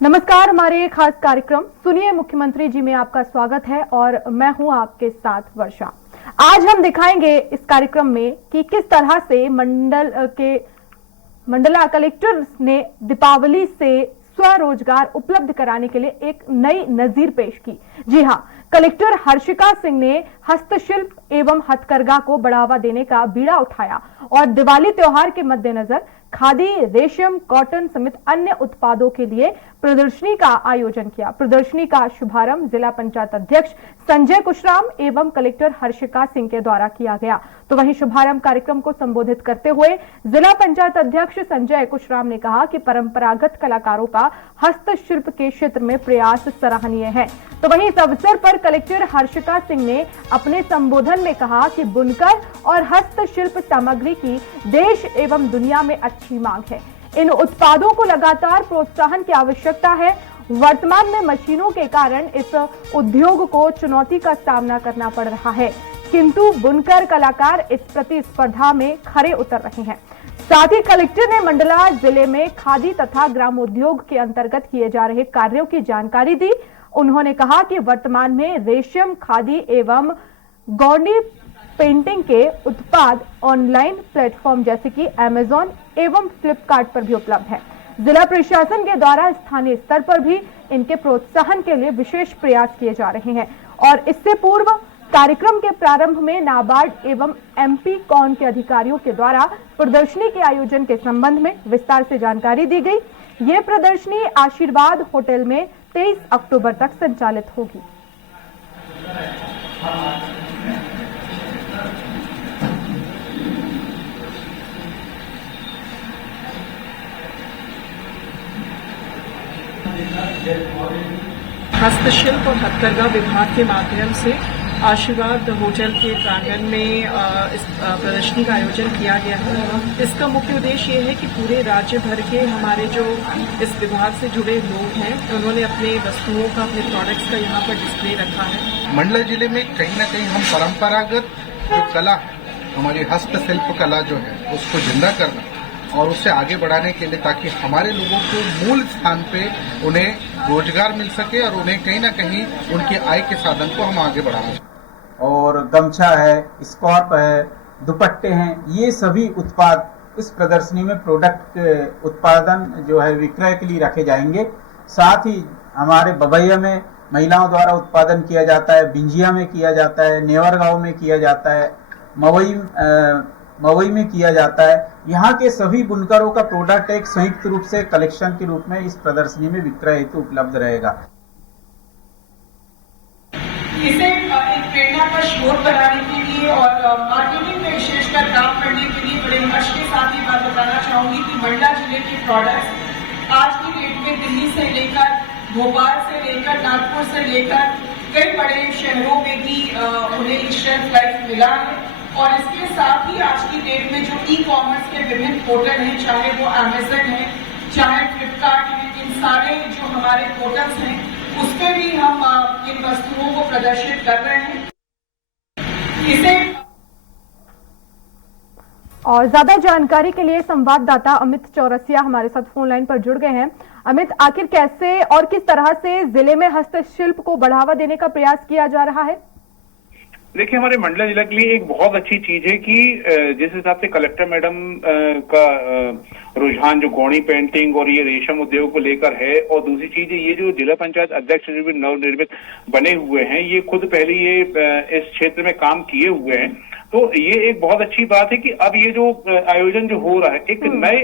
नमस्कार, हमारे खास कार्यक्रम सुनिए मुख्यमंत्री जी में आपका स्वागत है और मैं हूं आपके साथ वर्षा। आज हम दिखाएंगे इस कार्यक्रम में कि किस तरह से मंडला कलेक्टर ने दीपावली से स्वरोजगार उपलब्ध कराने के लिए एक नई नजीर पेश की। जी हां, कलेक्टर हर्षिका सिंह ने हस्तशिल्प एवं हथकरघा को बढ़ावा देने का बीड़ा उठाया और दिवाली त्योहार के मद्देनजर खादी, रेशम, कॉटन समेत अन्य उत्पादों के लिए प्रदर्शनी का आयोजन किया। प्रदर्शनी का शुभारंभ जिला पंचायत अध्यक्ष संजय कुशराम एवं कलेक्टर हर्षिका सिंह के द्वारा किया गया। तो वहीं शुभारंभ कार्यक्रम को संबोधित करते हुए जिला पंचायत अध्यक्ष संजय कुशराम ने कहा कि परंपरागत कलाकारों का हस्तशिल्प के क्षेत्र में प्रयास सराहनीय है। तो वहीं इस अवसर पर कलेक्टर हर्षिका सिंह ने अपने संबोधन में कहा कि बुनकर और हस्तशिल्प सामग्री की देश एवं दुनिया में अच्छी मांग है। इन उत्पादों को लगातार प्रोत्साहन की आवश्यकता है। वर्तमान में मशीनों के कारण इस उद्योग को चुनौती का सामना करना पड़ रहा है, किंतु बुनकर कलाकार इस प्रतिस्पर्धा में खरे उतर रहे हैं। साथ ही कलेक्टर ने मंडला जिले में खादी तथा ग्रामोद्योग के अंतर्गत किए जा रहे कार्यों की जानकारी दी। उन्होंने कहा कि वर्तमान में रेशम, खादी एवं गौनी पेंटिंग के उत्पाद ऑनलाइन प्लेटफॉर्म जैसे कि अमेजॉन एवं फ्लिपकार्ट पर भी उपलब्ध है। जिला प्रशासन के द्वारा स्थानीय स्तर पर भी इनके प्रोत्साहन के लिए विशेष प्रयास किए जा रहे हैं। और इससे पूर्व कार्यक्रम के प्रारंभ में नाबार्ड एवं एमपी कॉन के अधिकारियों के द्वारा प्रदर्शनी के आयोजन के संबंध में विस्तार से जानकारी दी गई। ये प्रदर्शनी आशीर्वाद होटल में 23 अक्टूबर तक संचालित होगी। हस्तशिल्प और हथकरघा विभाग के माध्यम से आशीर्वाद होटल के प्रांगण में इस प्रदर्शनी का आयोजन किया गया है। इसका मुख्य उद्देश्य ये है कि पूरे राज्य भर के हमारे जो इस विभाग से जुड़े लोग हैं उन्होंने अपने वस्तुओं का, अपने प्रोडक्ट्स का यहाँ पर डिस्प्ले रखा है। मंडला जिले में कहीं न कहीं हम परंपरागत जो कला है, हमारी हस्तशिल्प कला जो है उसको जिंदा करना और उससे आगे बढ़ाने के लिए, ताकि हमारे लोगों को मूल स्थान पे उन्हें रोजगार मिल सके और उन्हें कहीं ना कहीं उनकी आय के साधन को हम आगे बढ़ाएं। और गमछा है, स्कार्फ है, दुपट्टे हैं, ये सभी उत्पाद इस प्रदर्शनी में प्रोडक्ट उत्पादन जो है विक्रय के लिए रखे जाएंगे। साथ ही हमारे बबैया में महिलाओं द्वारा उत्पादन किया जाता है, बिंजिया में किया जाता है, नेवरगांव में किया जाता है, मवई में किया जाता है। यहाँ के सभी बुनकरों का प्रोडक्ट एक संयुक्त रूप से कलेक्शन के रूप में इस प्रदर्शनी में विक्रय हेतु उपलब्ध रहेगा। इसे एक प्रेरणा का स्रोत बनाने के लिए और मार्केटिंग में विशेषकर काम करने के लिए बड़े हर्ष के साथ ही बात बताना चाहूंगी कि मंडला जिले के प्रोडक्ट्स आज की डेट में दिल्ली से लेकर, भोपाल से लेकर, नागपुर से लेकर कई बड़े शहरों में भी उन्हें शेल्फ लाइफ मिला है। और इसके साथ ही आज की डेट में जो ई कॉमर्स के विभिन्न पोर्टल हैं, चाहे वो अमेजन है, चाहे फ्लिपकार्ट है, इन सारे जो हमारे पोर्टल्स हैं उस पर भी हम इन वस्तुओं को प्रदर्शित कर रहे हैं। इसे और ज्यादा जानकारी के लिए संवाददाता अमित चौरसिया हमारे साथ फोन लाइन पर जुड़ गए हैं। अमित, आखिर कैसे और किस तरह से जिले में हस्तशिल्प को बढ़ावा देने का प्रयास किया जा रहा है? देखिए, हमारे मंडला जिला के लिए एक बहुत अच्छी चीज है कि जिस हिसाब से कलेक्टर मैडम का रुझान जो गौणी पेंटिंग और ये रेशम उद्योग को लेकर है, और दूसरी चीज ये जो जिला पंचायत अध्यक्ष नवनिर्मित बने हुए हैं, ये खुद पहले ये इस क्षेत्र में काम किए हुए हैं। तो ये एक बहुत अच्छी बात है कि अब ये जो आयोजन जो हो रहा है एक नए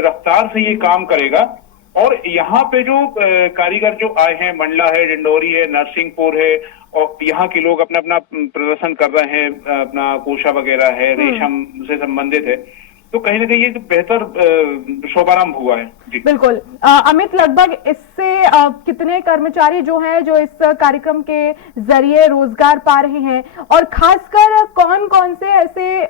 रफ्तार से ये काम करेगा। और यहाँ पे जो कारीगर जो आए हैं, मंडला है, डिंडोरी है, नरसिंहपुर है, और यहाँ के लोग अपना अपना प्रदर्शन कर रहे हैं, अपना कोशा वगैरह है, रेशम से संबंधित है, तो कहीं ना कहीं ये बेहतर शुभारंभ हुआ है। जी बिल्कुल। अमित, लगभग इससे कितने कर्मचारी जो हैं जो इस कार्यक्रम के जरिए रोजगार पा रहे हैं, और खासकर कौन कौन से ऐसे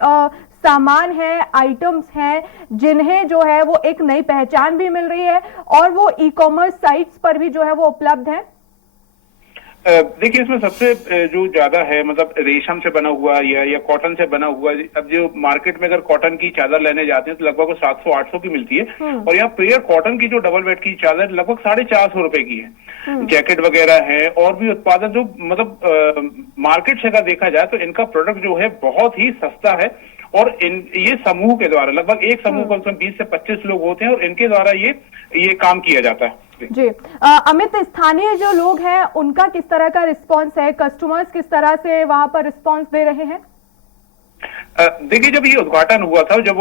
सामान है, आइटम्स हैं जिन्हें जो है वो एक नई पहचान भी मिल रही है और वो ई कॉमर्स साइट्स पर भी जो है वो उपलब्ध है? देखिए इसमें सबसे जो ज्यादा है मतलब रेशम से बना हुआ या कॉटन से बना हुआ। अब जो मार्केट में अगर कॉटन की चादर लेने जाते हैं तो लगभग 700-800 की मिलती है, और यहाँ प्योर कॉटन की जो डबल बेड की चादर लगभग 450 रुपए की है। जैकेट वगैरह है और भी उत्पादन जो मतलब मार्केट से अगर देखा जाए तो इनका प्रोडक्ट जो है बहुत ही सस्ता है। और ये समूह के द्वारा लगभग एक समूह कम से कम 20 से 25 लोग होते हैं और इनके द्वारा ये काम किया जाता है। जी अमित, स्थानीय जो लोग हैं उनका किस तरह का रिस्पांस है, कस्टमर्स किस तरह से वहां पर रिस्पांस दे रहे हैं? देखिए जब ये उद्घाटन हुआ था, जब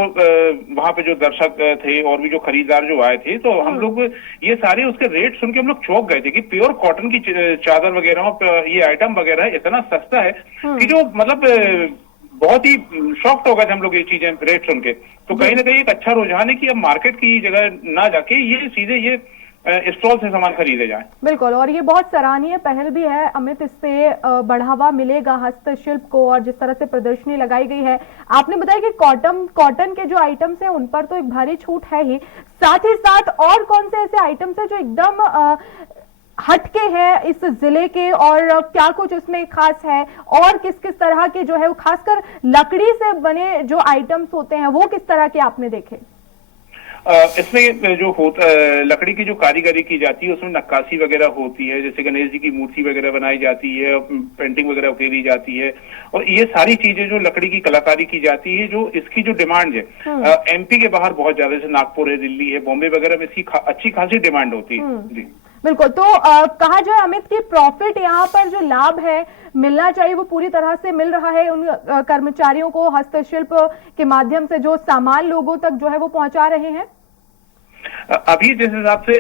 वहां पे जो दर्शक थे और भी जो खरीदार जो आए थे, तो हम लोग ये सारे उसके रेट सुन के हम लोग चौंक गए थे कि प्योर कॉटन की चादर वगैरह ये आइटम वगैरह इतना सस्ता है कि जो मतलब बहुत ही शॉक्ड हो गए थे हम लोग ये चीजें रेट सुन के। तो कहीं ना कहीं एक अच्छा रुझान है कि अब मार्केट की जगह ना जाके ये सीधे ये स्टॉल से सामान खरीदे जाए। बिल्कुल, और ये बहुत सराहनीय पहल भी है अमित, इससे बढ़ावा मिलेगा हस्तशिल्प को। और जिस तरह से प्रदर्शनी लगाई गई है, आपने बताया कि कॉटन के जो आइटम्स हैं उन पर तो एक भारी छूट है ही, साथ ही साथ और कौन से ऐसे आइटम्स हैं जो एकदम हटके हैं इस जिले के, और क्या कुछ उसमें खास है, और किस किस तरह के जो है वो खासकर लकड़ी से बने जो आइटम्स होते हैं वो किस तरह के आपने देखे? इसमें जो लकड़ी की जो कारीगरी की जाती है उसमें नक्काशी वगैरह होती है, जैसे गणेश जी की मूर्ति वगैरह बनाई जाती है, पेंटिंग वगैरह उकेरी जाती है, और ये सारी चीजें जो लकड़ी की कलाकारी की जाती है, जो इसकी जो डिमांड है एमपी के बाहर बहुत ज्यादा, जैसे नागपुर है, दिल्ली है, बॉम्बे वगैरह में इसकी अच्छी खासी डिमांड होती है। जी बिल्कुल, तो कहा जाए अमित की प्रॉफिट यहाँ पर जो लाभ है मिलना चाहिए वो पूरी तरह से मिल रहा है उन कर्मचारियों को, हस्तशिल्प के माध्यम से जो सामान लोगों तक जो है वो पहुंचा रहे हैं? अभी जिस हिसाब से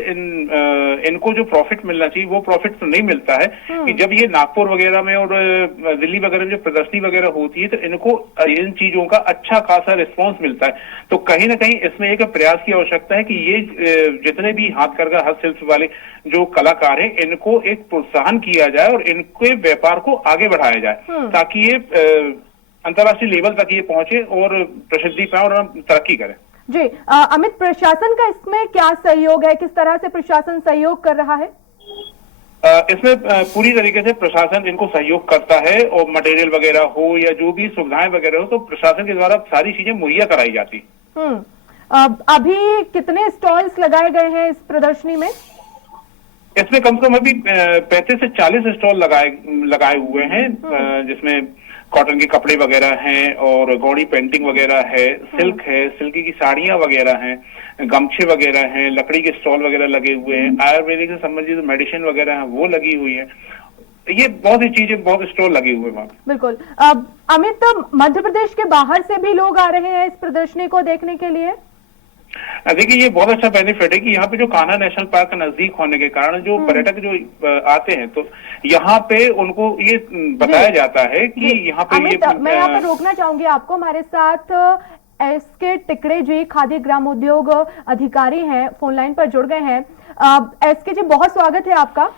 इनको जो प्रॉफिट मिलना चाहिए वो प्रॉफिट तो नहीं मिलता है कि जब ये नागपुर वगैरह में और दिल्ली वगैरह में जो प्रदर्शनी वगैरह होती है तो इनको इन चीजों का अच्छा खासा रिस्पांस मिलता है। तो कहीं ना कहीं इसमें एक प्रयास की आवश्यकता है कि ये जितने भी हाथकरघा हस्तशिल्प वाले जो कलाकार हैं इनको एक प्रोत्साहन किया जाए और इनके व्यापार को आगे बढ़ाया जाए, ताकि ये अंतर्राष्ट्रीय लेवल तक ये पहुंचे और प्रसिद्धि पाए और तरक्की करें। जी अमित, प्रशासन का इसमें क्या सहयोग है, किस तरह से प्रशासन सहयोग कर रहा है? इसमें पूरी तरीके से प्रशासन इनको सहयोग करता है, और मटेरियल वगैरह हो या जो भी सुविधाएं वगैरह हो तो प्रशासन के द्वारा सारी चीजें मुहैया कराई जाती। अभी कितने स्टॉल्स लगाए गए हैं इस प्रदर्शनी में? इसमें कम से कम अभी 35 से 40 स्टॉल लगाए हुए हैं, जिसमें कॉटन के कपड़े वगैरह हैं और गौड़ी पेंटिंग वगैरह है, सिल्क है, सिल्की की साड़ियां वगैरह हैं, गमछे वगैरह हैं, लकड़ी के स्टॉल वगैरह लगे हुए हैं, आयुर्वेदिक से संबंधित मेडिसिन वगैरह हैं वो लगी हुई है। ये बहुत ही चीजें, बहुत स्टॉल लगे हुए हैं। बिल्कुल। अमित, मध्य प्रदेश के बाहर से भी लोग आ रहे हैं इस प्रदर्शनी को देखने के लिए? देखिए ये बहुत अच्छा बेनिफिट है कि यहाँ पे जो कान्हा नेशनल पार्क नजदीक होने के कारण जो पर्यटक जो आते हैं तो यहाँ पे उनको ये बताया जाता है कि यहाँ पे अमित, मैं यहाँ पर रोकना चाहूंगी आपको। हमारे साथ एसके टिकड़े जी, खादी ग्रामोद्योग अधिकारी हैं, फोन लाइन पर जुड़ गए हैं। एसके जी, बहुत स्वागत है आपका।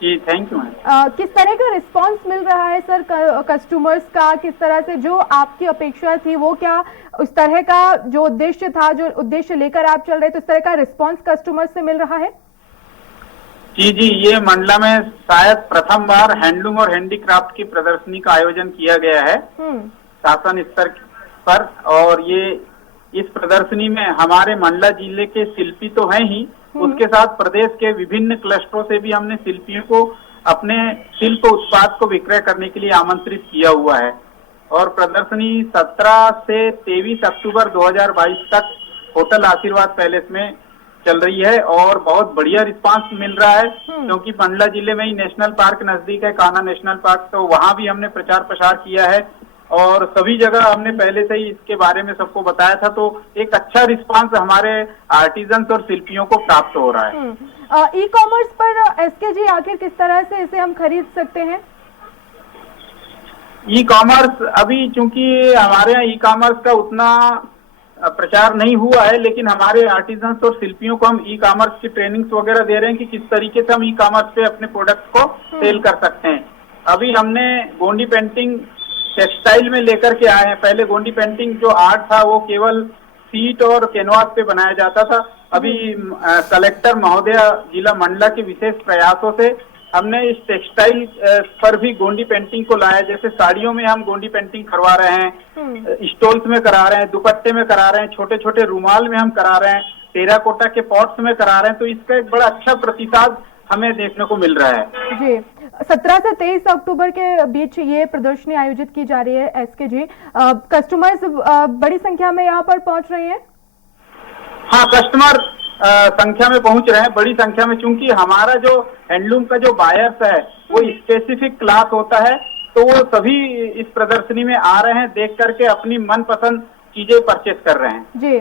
जी थैंक यू मैम। किस तरह का रिस्पांस मिल रहा है सर कस्टमर्स का? किस तरह से जो आपकी अपेक्षा थी वो क्या उस तरह का जो उद्देश्य था, जो उद्देश्य लेकर आप चल रहे थे, उस तरह का रिस्पांस कस्टमर्स से मिल रहा है? जी, ये मंडला में शायद प्रथम बार हैंडलूम और हैंडीक्राफ्ट की प्रदर्शनी का आयोजन किया गया है शासन स्तर पर, और ये इस प्रदर्शनी में हमारे मंडला जिले के शिल्पी तो हैं ही, उसके साथ प्रदेश के विभिन्न क्लस्टरों से भी हमने शिल्पियों को अपने शिल्प उत्पाद को विक्रय करने के लिए आमंत्रित किया हुआ है। और प्रदर्शनी 17 से 23 अक्टूबर 2022 तक होटल आशीर्वाद पैलेस में चल रही है और बहुत बढ़िया रिस्पांस मिल रहा है, क्योंकि मंडला जिले में ही नेशनल पार्क नजदीक है, कान्हा नेशनल पार्क, तो वहां भी हमने प्रचार प्रसार किया है और सभी जगह हमने पहले से ही इसके बारे में सबको बताया था। तो एक अच्छा रिस्पांस हमारे आर्टिजन्स और शिल्पियों को प्राप्त हो रहा है। ई कॉमर्स पर एसके जी आखिर किस तरह से इसे हम खरीद सकते हैं? ई कॉमर्स अभी चूंकि हमारे यहाँ ई कॉमर्स का उतना प्रचार नहीं हुआ है, लेकिन हमारे आर्टिजन्स और शिल्पियों को हम ई कॉमर्स की ट्रेनिंग्स वगैरह दे रहे हैं कि किस तरीके से हम ई कॉमर्स पे अपने प्रोडक्ट को सेल कर सकते हैं। अभी हमने गोंडी पेंटिंग टेक्सटाइल में लेकर के आए हैं। पहले गोंडी पेंटिंग जो आर्ट था वो केवल सीट और कैनवास पे बनाया जाता था। अभी कलेक्टर महोदय जिला मंडला के विशेष प्रयासों से हमने इस टेक्सटाइल पर भी गोंडी पेंटिंग को लाया। जैसे साड़ियों में हम गोंडी पेंटिंग करवा रहे हैं, स्टोल्स में करा रहे हैं, दुपट्टे में करा रहे हैं, छोटे छोटे रुमाल में हम करा रहे हैं, टेराकोटा के पॉट्स में करा रहे हैं। तो इसका एक बड़ा अच्छा प्रतिसाद हमें देखने को मिल रहा है। जी, 17 से 23 अक्टूबर के बीच ये प्रदर्शनी आयोजित की जा रही है एसके जी। कस्टमर्स बड़ी संख्या में यहाँ पर पहुंच रहे हैं? हाँ, कस्टमर संख्या में पहुंच रहे हैं, बड़ी संख्या में। चूंकि हमारा जो हैंडलूम का जो बायर्स है वो स्पेसिफिक क्लास होता है, तो वो सभी इस प्रदर्शनी में आ रहे हैं, देख करके अपनी मनपसंद चीजें परचेज कर रहे हैं। जी,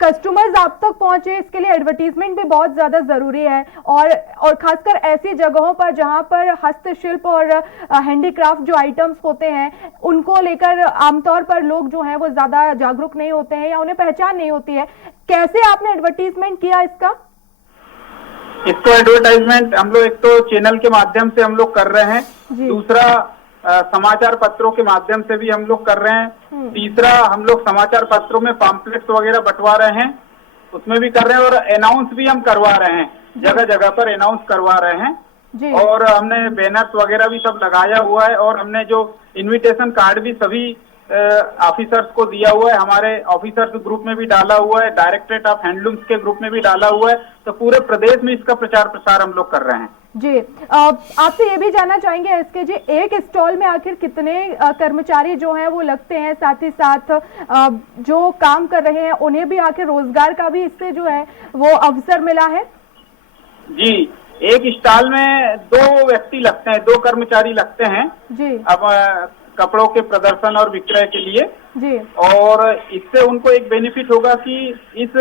कस्टमर्स आप तक पहुंचे इसके लिए एडवर्टीजमेंट भी बहुत ज्यादा जरूरी है, और खासकर ऐसी जगहों पर जहां पर हस्तशिल्प और हैंडीक्राफ्ट जो आइटम्स होते हैं उनको लेकर आमतौर पर लोग जो हैं वो ज्यादा जागरूक नहीं होते हैं या उन्हें पहचान नहीं होती है। कैसे आपने एडवर्टीजमेंट किया इसका? इसको एडवर्टाइजमेंट हम लोग एक तो चैनल के माध्यम से हम लोग कर रहे हैं, दूसरा समाचार पत्रों के माध्यम से भी हम लोग कर रहे हैं, तीसरा हम लोग समाचार पत्रों में पम्पलेट्स वगैरह बंटवा रहे हैं, उसमें भी कर रहे हैं, और अनाउंस भी हम करवा रहे हैं, जगह जगह पर अनाउंस करवा रहे हैं। और हमने बैनर्स वगैरह भी सब लगाया हुआ है, और हमने जो इनविटेशन कार्ड भी सभी ऑफिसर्स को दिया हुआ है, हमारे ऑफिसर्स ग्रुप में भी डाला हुआ है, डायरेक्टरेट ऑफ हैंडलूम्स के ग्रुप में भी डाला हुआ है। तो पूरे प्रदेश में इसका प्रचार प्रसार हम लोग कर रहे हैं। जी, आपसे ये भी जानना चाहेंगे एसके जी, एक स्टॉल में आखिर कितने कर्मचारी जो हैं वो लगते हैं, साथ ही साथ जो काम कर रहे हैं उन्हें भी आखिर रोजगार का भी इससे जो है वो अवसर मिला है? जी, एक स्टॉल में 2 व्यक्ति लगते हैं, 2 कर्मचारी लगते हैं जी, अब कपड़ों के प्रदर्शन और विक्रय के लिए जी। और इससे उनको एक बेनिफिट होगा कि इस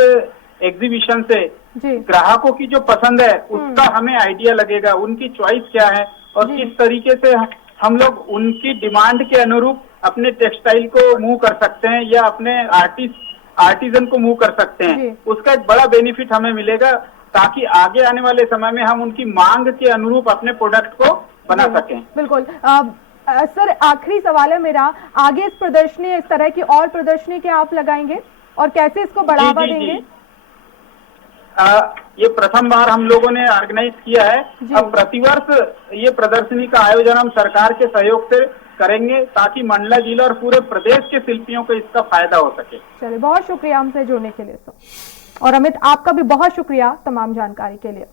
एग्जीबिशन से ग्राहकों की जो पसंद है उसका हमें आइडिया लगेगा, उनकी चॉइस क्या है और किस तरीके से हम लोग उनकी डिमांड के अनुरूप अपने टेक्सटाइल को मूव कर सकते हैं या अपने आर्टिजन को मूव कर सकते हैं। उसका एक बड़ा बेनिफिट हमें मिलेगा, ताकि आगे आने वाले समय में हम उनकी मांग के अनुरूप अपने प्रोडक्ट को बना सकें। बिल्कुल। सर, आखिरी सवाल है मेरा, आगे इस प्रदर्शनी, इस तरह की और प्रदर्शनी क्या आप लगाएंगे और कैसे इसको बढ़ावा देंगे? ये प्रथम बार हम लोगों ने ऑर्गेनाइज किया है। अब प्रतिवर्ष ये प्रदर्शनी का आयोजन हम सरकार के सहयोग से करेंगे, ताकि मंडला जिला और पूरे प्रदेश के शिल्पियों को इसका फायदा हो सके। चलिए, बहुत शुक्रिया हमसे जुड़ने के लिए सर। और अमित, आपका भी बहुत शुक्रिया तमाम जानकारी के लिए।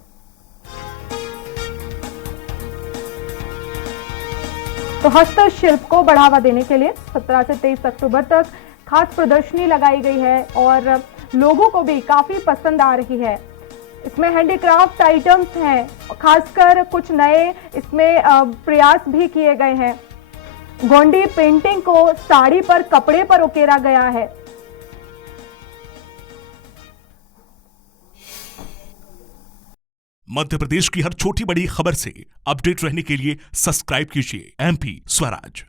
तो हस्तशिल्प को बढ़ावा देने के लिए 17 से 23 अक्टूबर तक खास प्रदर्शनी लगाई गई है और लोगों को भी काफी पसंद आ रही है। इसमें हैंडीक्राफ्ट आइटम्स हैं, खासकर कुछ नए इसमें प्रयास भी किए गए हैं। गोंडी पेंटिंग को साड़ी पर, कपड़े पर उकेरा गया है। मध्य प्रदेश की हर छोटी बड़ी खबर से अपडेट रहने के लिए सब्सक्राइब कीजिए MP स्वराज।